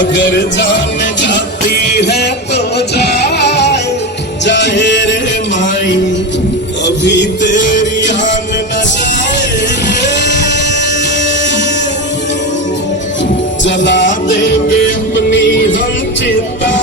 अगर जान जाती है तो जाए जाए रे माई, कभी तेरी आन न जाए। जला देंगे अपनी हम चिता,